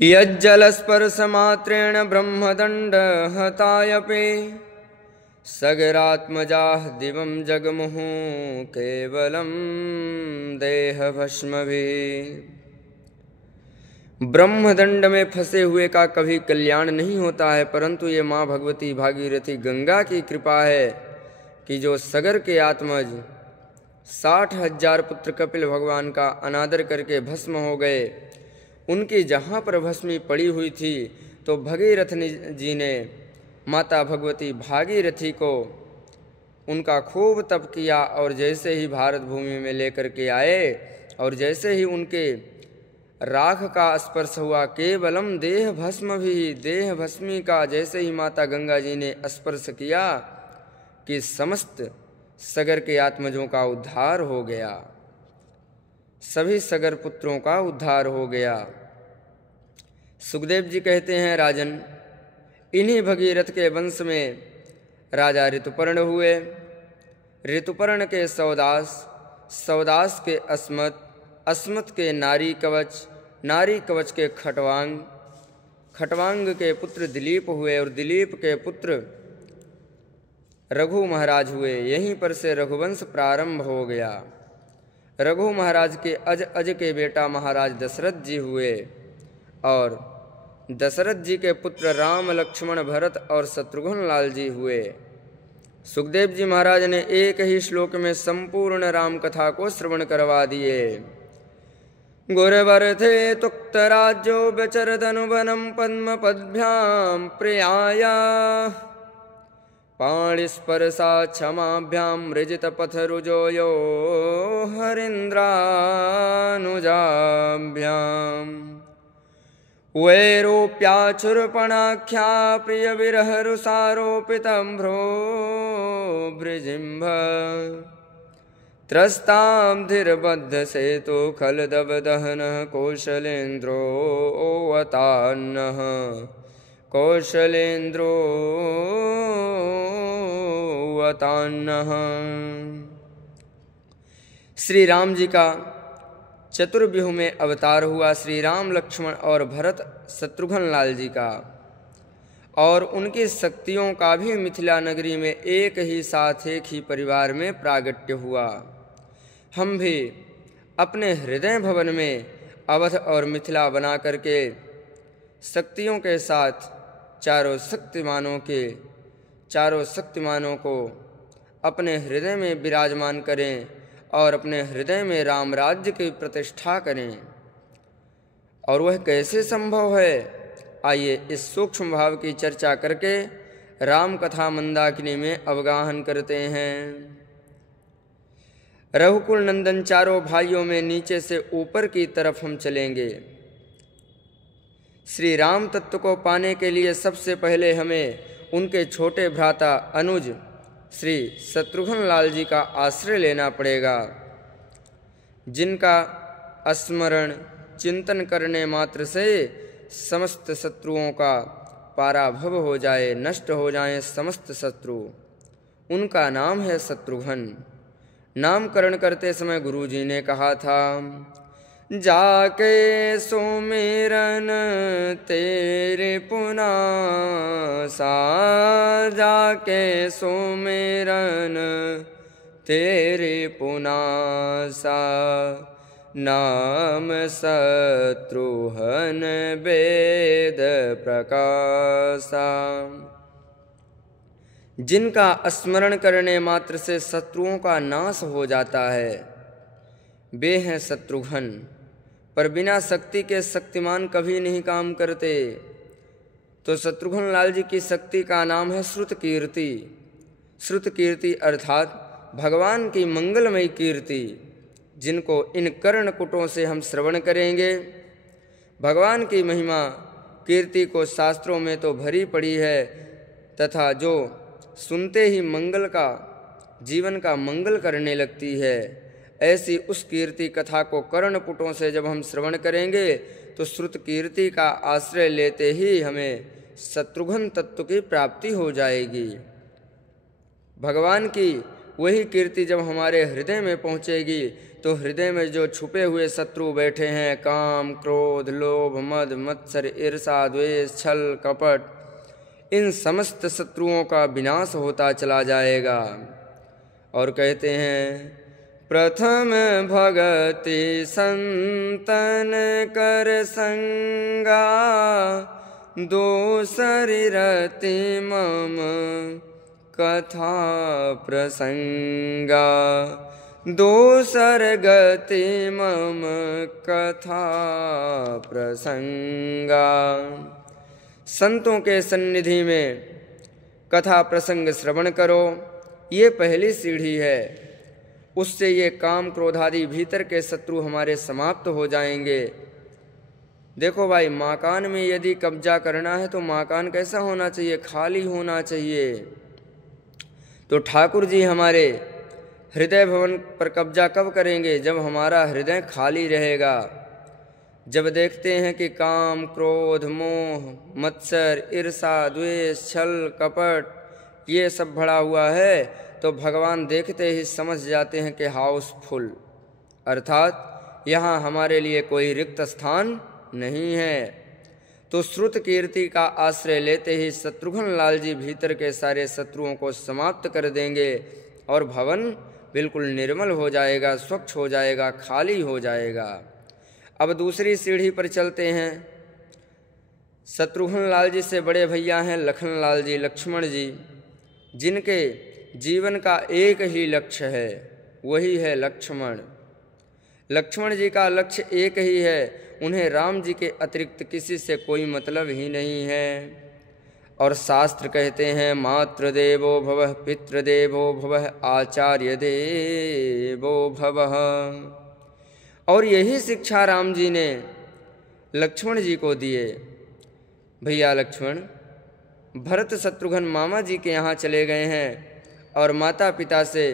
यज्जलस्पर्शमात्रेण ब्रह्मदण्ड हतायपि सगरात्मजाः दिवं जगमुहुः केवलं देहभस्मभिः। ब्रह्मदंड में फंसे हुए का कभी कल्याण नहीं होता है, परंतु ये माँ भगवती भागीरथी गंगा की कृपा है कि जो सगर के आत्मज 60,000 पुत्र कपिल भगवान का अनादर करके भस्म हो गए, उनकी जहाँ पर भस्मी पड़ी हुई थी तो भगीरथ जी ने माता भगवती भागीरथी को उनका खूब तप किया, और जैसे ही भारत भूमि में लेकर के आए और जैसे ही उनके राख का स्पर्श हुआ, केवलम देह भस्म भी, देह भस्मी का जैसे ही माता गंगा जी ने स्पर्श किया कि समस्त सगर के आत्मजों का उद्धार हो गया, सभी सगर पुत्रों का उद्धार हो गया। सुखदेव जी कहते हैं, राजन, इन्हीं भगीरथ के वंश में राजा ऋतुपर्ण हुए, ऋतुपर्ण के सौदास, सौदास के अस्मत, अस्मत के नारी कवच, नारी कवच के खटवांग, खटवांग के पुत्र दिलीप हुए और दिलीप के पुत्र रघु महाराज हुए। यहीं पर से रघुवंश प्रारंभ हो गया। रघु महाराज के अज के बेटा महाराज दशरथ जी हुए, और दशरथ जी के पुत्र राम, लक्ष्मण, भरत और शत्रुघ्न लाल जी हुए। सुखदेव जी महाराज ने एक ही श्लोक में संपूर्ण राम कथा को श्रवण करवा दिए। गुरवर थे तुक्त राज्यो व्यचरदनुवनम पद्म पद्भ्याम प्रियाया पाणिस्पर्शा क्षमाभ्याम मृजित पथ रुजो यो हरिन्द्रानुजाभ्याम वैरोप्याचुर्पणाख्या प्रिय विरह रुसारोपितं भ्रो भृजिम्भ त्रस्तां धीरबद्ध सेतु खलदव दहन कौशलेन्द्रो अवतान्नः कौशलेन्द्रो अवतान्नः। श्री राम जी का चतुर्व्यूह में अवतार हुआ। श्री राम, लक्ष्मण और भरत शत्रुघ्न लाल जी का, और उनकी शक्तियों का भी मिथिला नगरी में एक ही साथ एक ही परिवार में प्रागट्य हुआ। हम भी अपने हृदय भवन में अवध और मिथिला बना करके शक्तियों के साथ चारों शक्तिमानों को अपने हृदय में विराजमान करें और अपने हृदय में राम राज्य की प्रतिष्ठा करें। और वह कैसे संभव है, आइए इस सूक्ष्म भाव की चर्चा करके राम कथा मंदाकिनी में अवगाहन करते हैं। रघुकुल नंदन चारों भाइयों में नीचे से ऊपर की तरफ हम चलेंगे। श्री राम तत्व को पाने के लिए सबसे पहले हमें उनके छोटे भ्राता अनुज श्री शत्रुघ्न लाल जी का आश्रय लेना पड़ेगा, जिनका स्मरण चिंतन करने मात्र से समस्त शत्रुओं का पराभव हो जाए, नष्ट हो जाए समस्त शत्रु। उनका नाम है शत्रुघ्न। नामकरण करते समय गुरु जी ने कहा था, जाके सुमिरन तेरे पुनासा, जाके सुमिरन तेरे पुनासा, नाम शत्रुघ्न वेद प्रकाशा। जिनका स्मरण करने मात्र से शत्रुओं का नाश हो जाता है, वे हैं शत्रुघ्न। पर बिना शक्ति के शक्तिमान कभी नहीं काम करते। तो शत्रुघ्न लाल जी की शक्ति का नाम है श्रुत कीर्ति। श्रुत कीर्ति अर्थात भगवान की मंगलमयी कीर्ति, जिनको इन कर्णकुटों से हम श्रवण करेंगे। भगवान की महिमा कीर्ति को शास्त्रों में तो भरी पड़ी है, तथा जो सुनते ही मंगल का, जीवन का मंगल करने लगती है, ऐसी उस कीर्ति कथा को कर्णपुटों से जब हम श्रवण करेंगे तो श्रुत कीर्ति का आश्रय लेते ही हमें शत्रुघ्न तत्व की प्राप्ति हो जाएगी। भगवान की वही कीर्ति जब हमारे हृदय में पहुँचेगी तो हृदय में जो छुपे हुए शत्रु बैठे हैं, काम, क्रोध, लोभ, मद, मत्सर, ईर्षा, द्वेष, छल, कपट, इन समस्त शत्रुओं का विनाश होता चला जाएगा। और कहते हैं, प्रथम भगति संतन कर संगा, दूसरी रति मम कथा प्रसंगा, दूसर गति मम कथा प्रसंगा। संतों के सन्निधि में कथा प्रसंग श्रवण करो, ये पहली सीढ़ी है। उससे ये काम, क्रोध आदि भीतर के शत्रु हमारे समाप्त हो जाएंगे। देखो भाई, मकान में यदि कब्जा करना है तो मकान कैसा होना चाहिए? खाली होना चाहिए। तो ठाकुर जी हमारे हृदय भवन पर कब्जा कब करेंगे? जब हमारा हृदय खाली रहेगा। जब देखते हैं कि काम, क्रोध, मोह, मत्सर, ईर्षा, द्वेष, छल, कपट ये सब भरा हुआ है, तो भगवान देखते ही समझ जाते हैं कि हाउसफुल, अर्थात यहाँ हमारे लिए कोई रिक्त स्थान नहीं है। तो श्रुत कीर्ति का आश्रय लेते ही शत्रुघ्न लाल जी भीतर के सारे शत्रुओं को समाप्त कर देंगे और भवन बिल्कुल निर्मल हो जाएगा, स्वच्छ हो जाएगा, खाली हो जाएगा। अब दूसरी सीढ़ी पर चलते हैं। शत्रुघ्न लाल जी से बड़े भैया हैं लखन लाल जी, लक्ष्मण जी, जिनके जीवन का एक ही लक्ष्य है, वही है लक्ष्मण। लक्ष्मण जी का लक्ष्य एक ही है, उन्हें राम जी के अतिरिक्त किसी से कोई मतलब ही नहीं है। और शास्त्र कहते हैं, मातृदेवो भवः, पितृदेवो भवः, आचार्य देवो भवः। और यही शिक्षा राम जी ने लक्ष्मण जी को दिए। भैया लक्ष्मण, भरत शत्रुघ्न मामा जी के यहाँ चले गए हैं और माता पिता से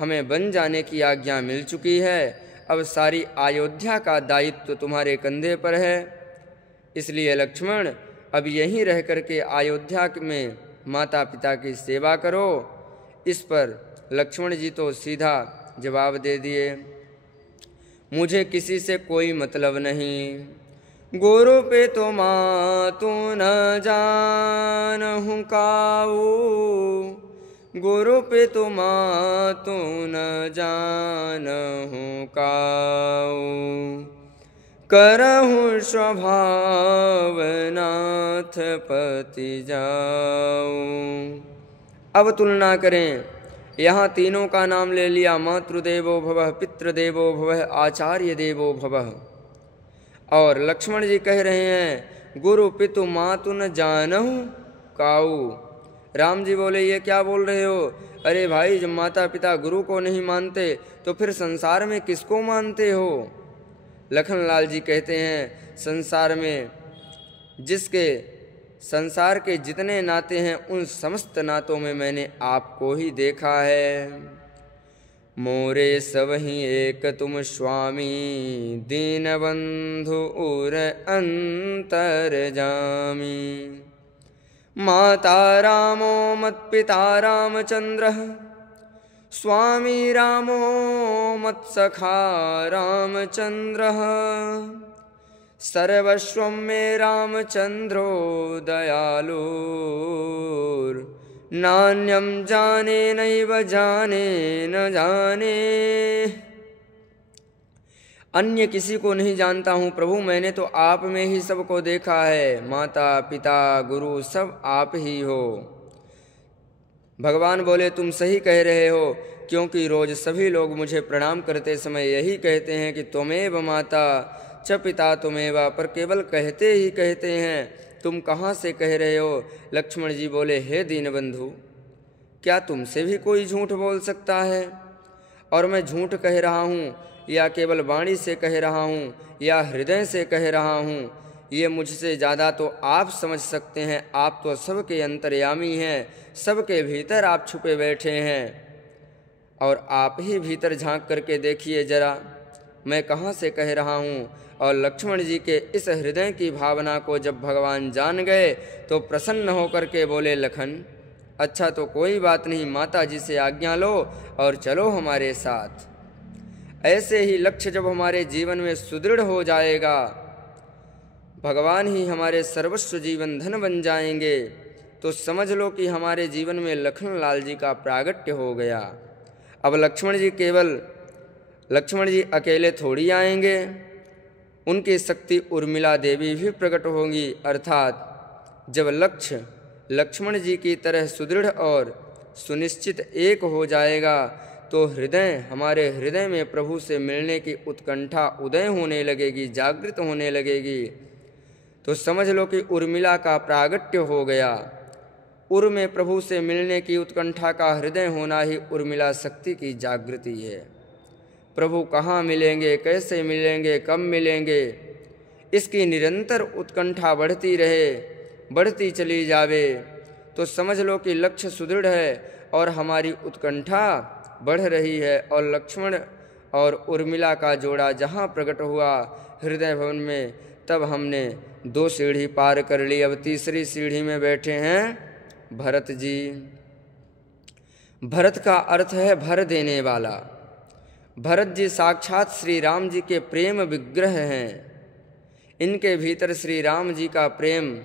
हमें बन जाने की आज्ञा मिल चुकी है। अब सारी अयोध्या का दायित्व तुम्हारे कंधे पर है। इसलिए लक्ष्मण, अब यहीं रह कर के अयोध्या में माता पिता की सेवा करो। इस पर लक्ष्मण जी तो सीधा जवाब दे दिए, मुझे किसी से कोई मतलब नहीं। गुरु पे तो मातु न जानहु काऊ, गुरु पे तो मातु न जानहु काऊ, करहु स्वभाव नाथ पति जाऊ। अब तुलना करें, यहाँ तीनों का नाम ले लिया, मातृदेवो भवः, पितृदेवो भवः, आचार्य देवो भवः। और लक्ष्मण जी कह रहे हैं, गुरु पितु मातु न जानहु काऊ। राम जी बोले, ये क्या बोल रहे हो? अरे भाई, जब माता पिता गुरु को नहीं मानते तो फिर संसार में किसको मानते हो? लखन लाल जी कहते हैं, संसार में जिसके संसार के जितने नाते हैं, उन समस्त नातों में मैंने आपको ही देखा है। मोरे सबहि एक तुम स्वामी, दीनबंधु उर अंतर जामी। माता रामो मत्पिता रामचंद्र, स्वामी रामो मत्सखा रामचंद्र। सर्वस्वं मे रामचंद्रो दयालु, नान्यम जाने नैव जाने न जाने। अन्य किसी को नहीं जानता हूँ प्रभु, मैंने तो आप में ही सबको देखा है। माता पिता गुरु सब आप ही हो। भगवान बोले, तुम सही कह रहे हो, क्योंकि रोज सभी लोग मुझे प्रणाम करते समय यही कहते हैं कि त्वमेव माता च पिता त्वमेव, पर केवल कहते ही कहते हैं, तुम कहाँ से कह रहे हो? लक्ष्मण जी बोले, हे दीनबंधु, क्या तुमसे भी कोई झूठ बोल सकता है? और मैं झूठ कह रहा हूँ या केवल वाणी से कह रहा हूँ या हृदय से कह रहा हूँ, ये मुझसे ज़्यादा तो आप समझ सकते हैं। आप तो सबके अंतर्यामी हैं, सबके भीतर आप छुपे बैठे हैं। और आप ही भीतर झांक करके देखिए जरा, मैं कहाँ से कह रहा हूँ। और लक्ष्मण जी के इस हृदय की भावना को जब भगवान जान गए तो प्रसन्न होकर के बोले, लखन अच्छा तो कोई बात नहीं, माता जी से आज्ञा लो और चलो हमारे साथ। ऐसे ही लक्ष्य जब हमारे जीवन में सुदृढ़ हो जाएगा, भगवान ही हमारे सर्वस्व जीवन धन बन जाएंगे, तो समझ लो कि हमारे जीवन में लखन लाल जी का प्रागट्य हो गया। अब लक्ष्मण जी अकेले थोड़ी आएंगे, उनकी शक्ति उर्मिला देवी भी प्रकट होंगी। अर्थात जब लक्ष्य लक्ष्मण जी की तरह सुदृढ़ और सुनिश्चित एक हो जाएगा, तो हमारे हृदय में प्रभु से मिलने की उत्कंठा उदय होने लगेगी, जागृत होने लगेगी। तो समझ लो कि उर्मिला का प्रागट्य हो गया। उर में प्रभु से मिलने की उत्कंठा का हृदय होना ही उर्मिला शक्ति की जागृति है। प्रभु कहाँ मिलेंगे, कैसे मिलेंगे, कब मिलेंगे, इसकी निरंतर उत्कंठा बढ़ती रहे, बढ़ती चली जावे, तो समझ लो कि लक्ष्य सुदृढ़ है और हमारी उत्कंठा बढ़ रही है। और लक्ष्मण और उर्मिला का जोड़ा जहाँ प्रकट हुआ हृदय भवन में, तब हमने 2 सीढ़ी पार कर ली। अब तीसरी सीढ़ी में बैठे हैं भरत जी। भरत का अर्थ है भर देने वाला। भरत जी साक्षात श्री राम जी के प्रेम विग्रह हैं। इनके भीतर श्री राम जी का प्रेम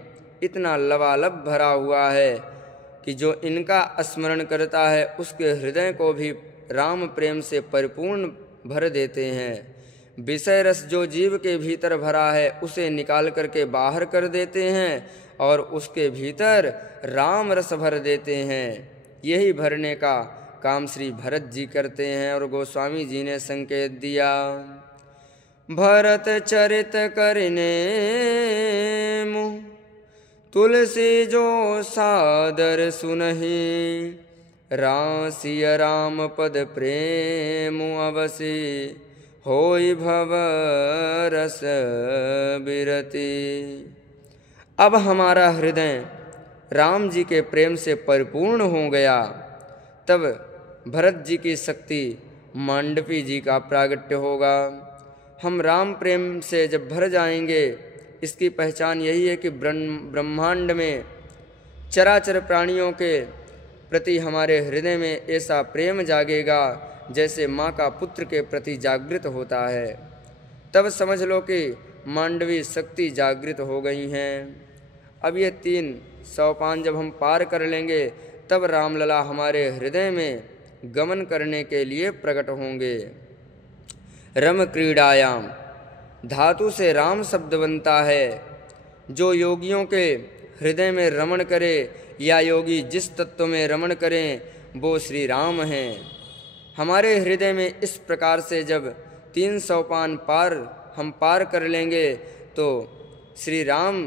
इतना लबालब भरा हुआ है कि जो इनका स्मरण करता है उसके हृदय को भी राम प्रेम से परिपूर्ण भर देते हैं। विषय रस जो जीव के भीतर भरा है उसे निकाल करके बाहर कर देते हैं और उसके भीतर राम रस भर देते हैं। यही भरने का काम श्री भरत जी करते हैं। और गोस्वामी जी ने संकेत दिया, भरत चरित करने मुँह तुलसी जो सादर सुनहि, रासिय राम पद प्रेम अवसि, होई भव रस बिरति। अब हमारा हृदय राम जी के प्रेम से परिपूर्ण हो गया। तब भरत जी की शक्ति मांडवी जी का प्रागट्य होगा। हम राम प्रेम से जब भर जाएंगे, इसकी पहचान यही है कि ब्रह्मांड में चराचर प्राणियों के प्रति हमारे हृदय में ऐसा प्रेम जागेगा जैसे माँ का पुत्र के प्रति जागृत होता है। तब समझ लो कि मांडवी शक्ति जागृत हो गई हैं। अब ये 3 सोपान जब हम पार कर लेंगे, तब रामलला हमारे हृदय में गमन करने के लिए प्रकट होंगे। रम क्रीड़ायाम धातु से राम शब्द बनता है। जो योगियों के हृदय में रमण करे या योगी जिस तत्व में रमण करें वो श्री राम हैं। हमारे हृदय में इस प्रकार से जब 3 सोपान हम पार कर लेंगे, तो श्री राम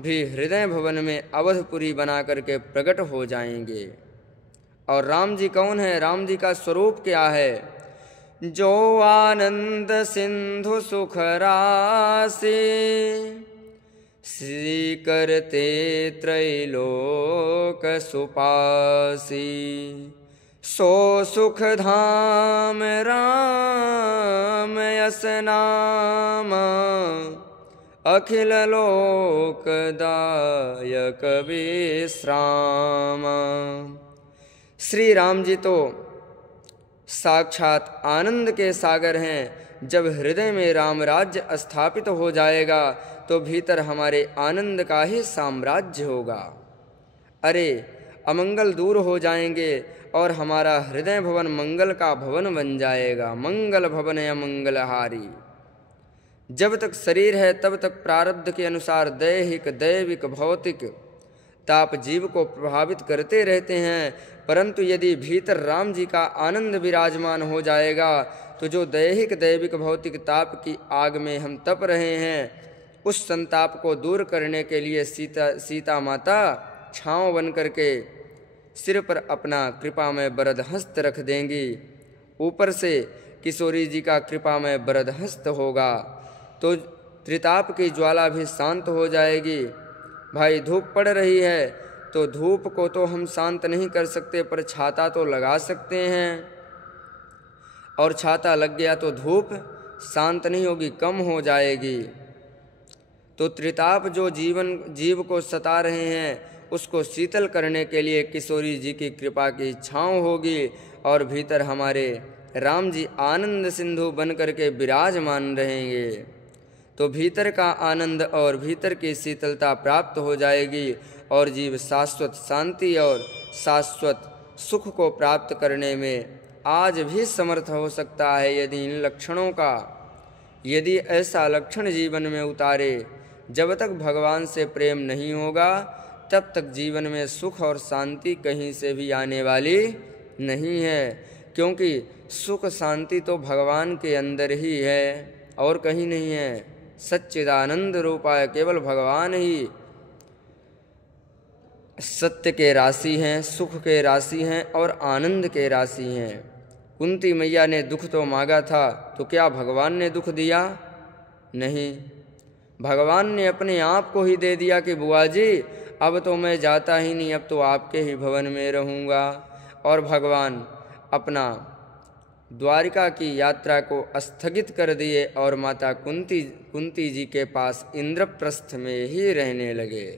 भी हृदय भवन में अवधपुरी बना करके प्रकट हो जाएंगे। और राम जी कौन है, राम जी का स्वरूप क्या है? जो आनंद सिंधु सुख राशि, श्री करते त्रैलोक सुपासी, सो सुख धाम राम यस नाम, अखिल लोक दायक विश्राम। श्री राम जी तो साक्षात आनंद के सागर हैं। जब हृदय में राम राज्य स्थापित हो जाएगा तो भीतर हमारे आनंद का ही साम्राज्य होगा। अरे अमंगल दूर हो जाएंगे और हमारा हृदय भवन मंगल का भवन बन जाएगा। मंगल भवन अमंगलहारी। जब तक शरीर है तब तक प्रारब्ध के अनुसार दैहिक दैविक भौतिक ताप जीव को प्रभावित करते रहते हैं, परंतु यदि भीतर राम जी का आनंद विराजमान हो जाएगा तो जो दैहिक दैविक भौतिक ताप की आग में हम तप रहे हैं, उस संताप को दूर करने के लिए सीता माता छांव बन करके सिर पर अपना कृपामय वरद हस्त रख देंगी। ऊपर से किशोरी जी का कृपामय वरद हस्त होगा तो त्रिताप की ज्वाला भी शांत हो जाएगी। भाई धूप पड़ रही है तो धूप को तो हम शांत नहीं कर सकते, पर छाता तो लगा सकते हैं, और छाता लग गया तो धूप शांत नहीं होगी, कम हो जाएगी। तो त्रिताप जो जीव को सता रहे हैं उसको शीतल करने के लिए किशोरी जी की कृपा की छाँव होगी और भीतर हमारे राम जी आनंद सिंधु बन करके विराजमान रहेंगे तो भीतर का आनंद और भीतर की शीतलता प्राप्त हो जाएगी और जीव शाश्वत शांति और शाश्वत सुख को प्राप्त करने में आज भी समर्थ हो सकता है यदि इन लक्षणों का यदि ऐसा लक्षण जीवन में उतारे। जब तक भगवान से प्रेम नहीं होगा तब तक जीवन में सुख और शांति कहीं से भी आने वाली नहीं है, क्योंकि सुख शांति तो भगवान के अंदर ही है और कहीं नहीं है। सच्चिदानंद रूपाय केवल भगवान ही सत्य के राशि हैं, सुख के राशि हैं और आनंद के राशि हैं। कुंती मैया ने दुख तो मांगा था तो क्या भगवान ने दुख दिया? नहीं, भगवान ने अपने आप को ही दे दिया कि बुआ जी अब तो मैं जाता ही नहीं, अब तो आपके ही भवन में रहूँगा। और भगवान अपना द्वारिका की यात्रा को स्थगित कर दिए और माता कुंती जी के पास इंद्रप्रस्थ में ही रहने लगे।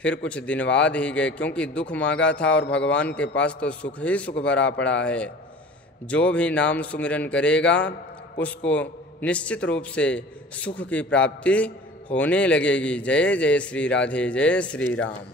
फिर कुछ दिन बाद ही गए, क्योंकि दुख मांगा था और भगवान के पास तो सुख ही सुख भरा पड़ा है। जो भी नाम सुमिरन करेगा उसको निश्चित रूप से सुख की प्राप्ति होने लगेगी। जय जय श्री राधे, जय श्री राम।